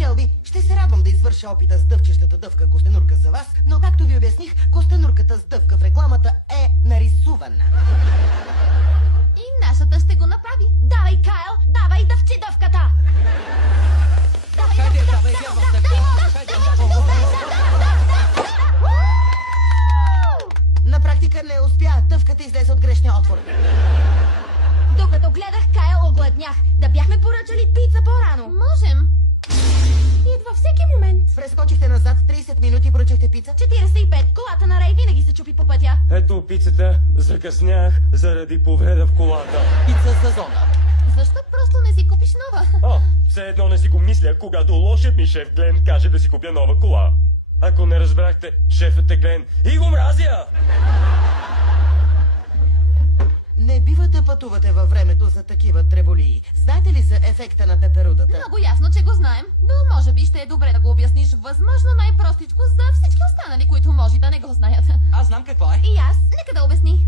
Шелби, ще се радвам да извърша опита с дъвчещата дъвка костенурка за вас, но както ви обясних, костенурката с дъвка в рекламата е нарисувана. И нашата ще го направи. Давай, Кайл, давай дъвчи дъвката! Хайде, давай, вярвам се! На практика не успя, дъвката излезе от грешния отвор. Докато гледах Кайл, огладнях. Да бяхме поръчали пица по-рано. Можем. Идва всеки момент. Прескочихте назад 30 минути и поръчахте пица? 45. Колата на Рей винаги се чупи по пътя. Ето пицата. Закъснях заради повреда в колата. Пица сезона. Защо просто не си купиш нова? Все едно не си го мисля, когато лошият ми шеф Глен каже да си купя нова кола. Ако не разбрахте, шефът е Глен и го мразя! Не бива да пътувате във времето за такива треболии. Знаете ли за ефекта на пеперудата? Много ясно, че го знаем, но може би ще е добре да го обясниш възможно най-простичко за всички останали, които може да не го знаят. Аз знам какво е. И аз, нека да обясни.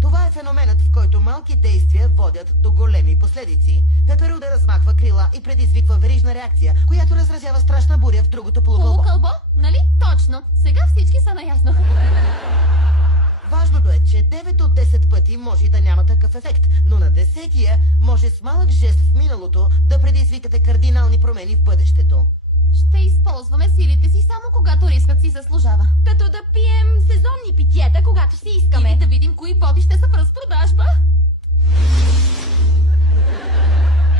Това е феноменът, в който малки действия водят до големи последици. Пеперуда размахва крила и предизвиква верижна реакция, която разразява страшна буря в другото полукълбо. Полукълбо? Нали? Точно. Сега всички са наясно. Важното е, че 9 от 10 пъти може и да няма такъв ефект, но на 10-тия може с малък жест в миналото да предизвикате кардинални промени в бъдещето. Ще използваме силите си само когато рискът си заслужава. Като да пием сезонни питиета, когато си искаме. Или да видим кои боти ще са в разпродажба.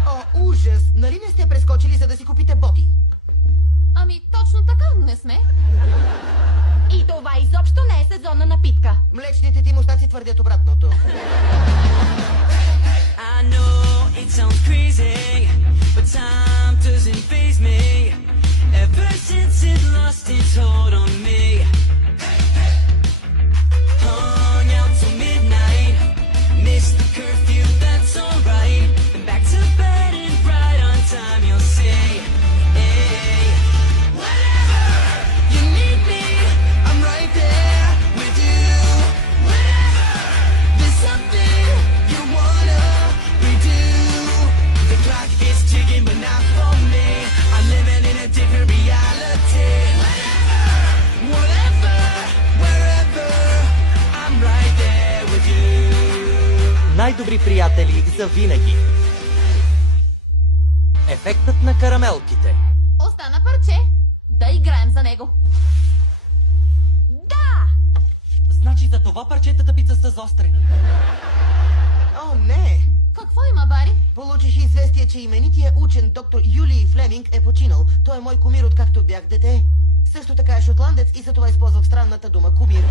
О, ужас! Нали не сте прескочили, за да си купите боти? Ами, точно така не сме. И това изобщо не е сезонна напитка. Млечните ти мустаци твърдят обратното. I know it sounds crazy, but time doesn't faze me. Ever since it lost its hold on me, hung out till midnight, missed the curfew, that's alright. Then back to bed and right on time, you'll see. Hey, whenever you need me, I'm right there with you. Whenever there's something you wanna redo, the clock is ticking, but not for me. I'm living in a different reality. Whenever, whatever, wherever, I'm right there with you. Най-добри приятели за винаги. Ефектът на карамелките. Остана парче. Да играем за него. Да! Значи за това парчетата пица са заострени. О, не! Какво има, Бари? Получих известие, че именития учен доктор Юлий Флеминг е починал. Той е мой кумир, откакто бях дете. Също така е шотландец и затова използвах странната дума кумир.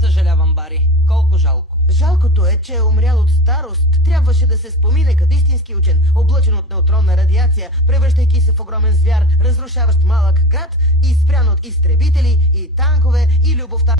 Съжалявам, Бари. Колко жалко. Жалкото е, че е умрял от старост. Трябваше да се спомине като истински учен, облъчен от неутронна радиация, превръщайки се в огромен звяр, разрушаващ малък град и спрян от изтребители и танкове и любовта